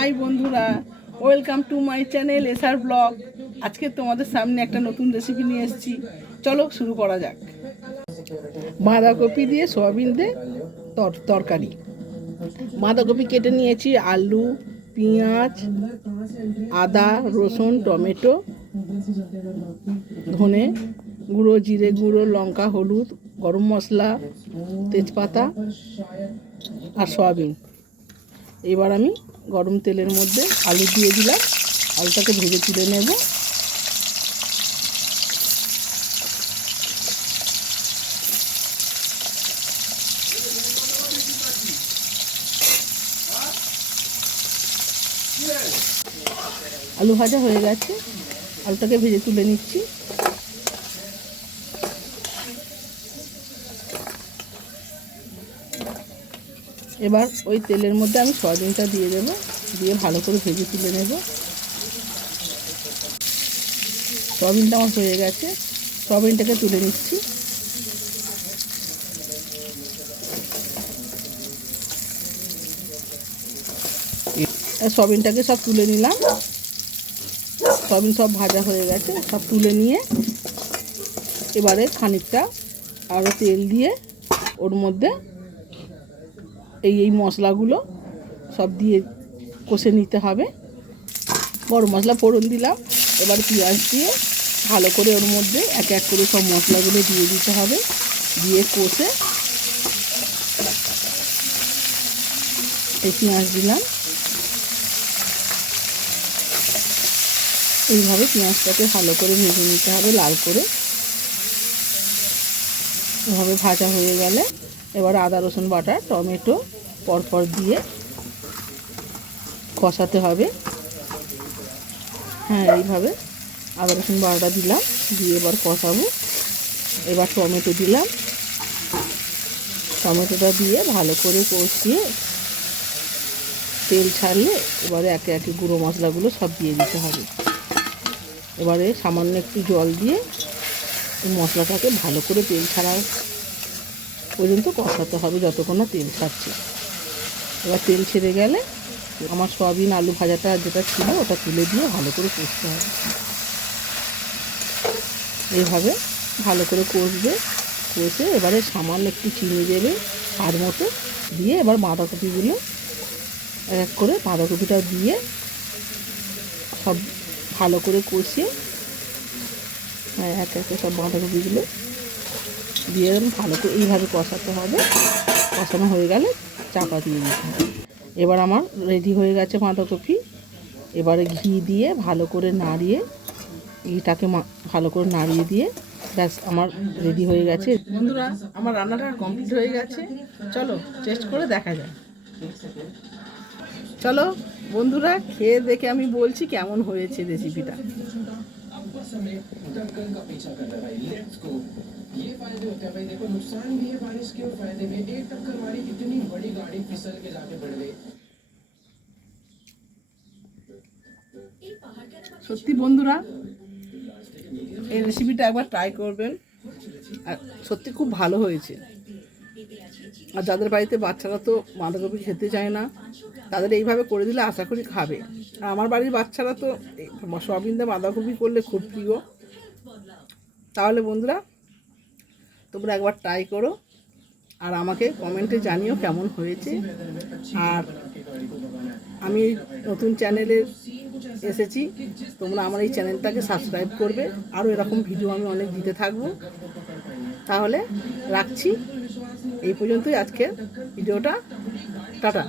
High বন্ধুরা, welcome to my channel SR blog. আজকে তোমাদের সামনে একটা নতুন রেসিপি নিয়ে এসেছি। চলো শুরু করা যাক। বাঁধাকপি দিয়ে সয়াবিন দিয়ে তরকারি। বাঁধাকপি কেটে নিয়েছি, আলু, পেঁয়াজ, আদা, রসুন, টমেটো, ধনে গুঁড়ো, জিরে গুঁড়ো, লঙ্কা, হলুদ, গরম মশলা, তেজপাতা আর সয়াবিন। এবার আমি গরম তেলের মধ্যে আলু দিয়ে দিলাম, আলুটাকে ভেজে তুলে নেব। আলু ভাজা হয়ে গেছে, আলুটাকে ভেজে তুলে নিচ্ছি। এবার ওই তেলের মধ্যে আমি সয়াবিনটা দিয়ে দেবো, দিয়ে ভালো করে ভেজে তুলে নেব। সয়াবিনটা আমার হয়ে গেছে, সয়াবিনটাকে তুলে নিচ্ছি। সয়াবিনটাকে সব তুলে নিলাম। সয়াবিন সব ভাজা হয়ে গেছে, সব তুলে নিয়ে এবারে খানিকটা আরও তেল দিয়ে ওর মধ্যে এই মশলাগুলো সব দিয়ে কষে নিতে হবে। গরম মশলা ফোড়ন দিলাম, এবার পেঁয়াজ দিয়ে ভালো করে ওর মধ্যে এক এক করে সব মশলাগুলো দিয়ে দিতে হবে। দিয়ে কষে এই পেঁয়াজ দিলাম। এইভাবে পেঁয়াজটাকে ভালো করে ভেজে নিতে হবে, লাল করে। এভাবে ভাজা হয়ে গেলে এবার আদা রসুন বাটা, টমেটো পরপর দিয়ে কষাতে হবে। হ্যাঁ, এইভাবে আদা রসুন বাটা দিলাম, দিয়ে এবার কষাবো। এবার টমেটো দিলাম, টমেটোটা দিয়ে ভালো করে কষিয়ে তেল ছাড়লে এবারে একে একে গুঁড়ো মশলাগুলো সব দিয়ে দিতে হবে। এবারে সামান্য একটু জল দিয়ে এই মশলাটাকে ভালো করে তেল ছাড়া পর্যন্ত কষাতে হবে, যতক্ষণ না তেল ছাড়ছে। এবার তেল ছেড়ে গেলে আমার সয়াবিন আলু ভাজাটা যেটা ছিল ওটা তুলে দিয়ে ভালো করে কষতে হবে। এইভাবে ভালো করে কষবে। কষে এবারে সামান্য একটু চিনি দেবে স্বাদ মতো, দিয়ে এবার বাঁধাকপিগুলো এক এক করে বাঁধাকপিটা দিয়ে সব ভালো করে কষিয়ে এক একে সব বাঁধাকপিগুলো দিয়ে ভালো করে এইভাবে কষাতে হবে। কষানো হয়ে গেলে চাপা দিয়ে দিতে হবে। এবার আমার রেডি হয়ে গেছে বাঁধাকপি। এবারে ঘি দিয়ে ভালো করে নাড়িয়ে, ঘিটাকে ভালো করে নাড়িয়ে দিয়ে ব্যাস আমার রেডি হয়ে গেছে। বন্ধুরা, আমার রান্নাটা কমপ্লিট হয়ে গেছে। চলো টেস্ট করে দেখা যায়। চলো বন্ধুরা, খেয়ে দেখে আমি বলছি কেমন হয়েছে রেসিপিটা। সত্যি বন্ধুরা, এই রেসিপিটা একবার ট্রাই করবেন, আর সত্যি খুব ভালো হয়েছে। আর যাদের বাড়িতে বাচ্চারা তো বাঁধাকপি খেতে চায় না, তাদের এইভাবে করে দিলে আশা করি খাবে। আর আমার বাড়ির বাচ্চারা তো সয়াবিন দিয়ে বাঁধাকপি করলে খুব প্রিয়। তাহলে বন্ধুরা, তোমরা একবার ট্রাই করো আর আমাকে কমেন্টে জানিও কেমন হয়েছে। আর আমি নতুন চ্যানেলে এসেছি, তোমরা আমার এই চ্যানেলটাকে সাবস্ক্রাইব করবে। আরও এরকম ভিডিও আমি অনেক দিতে থাকবো। তাহলে রাখছি, এই পর্যন্তই আজকের ভিডিওটা। টাটা।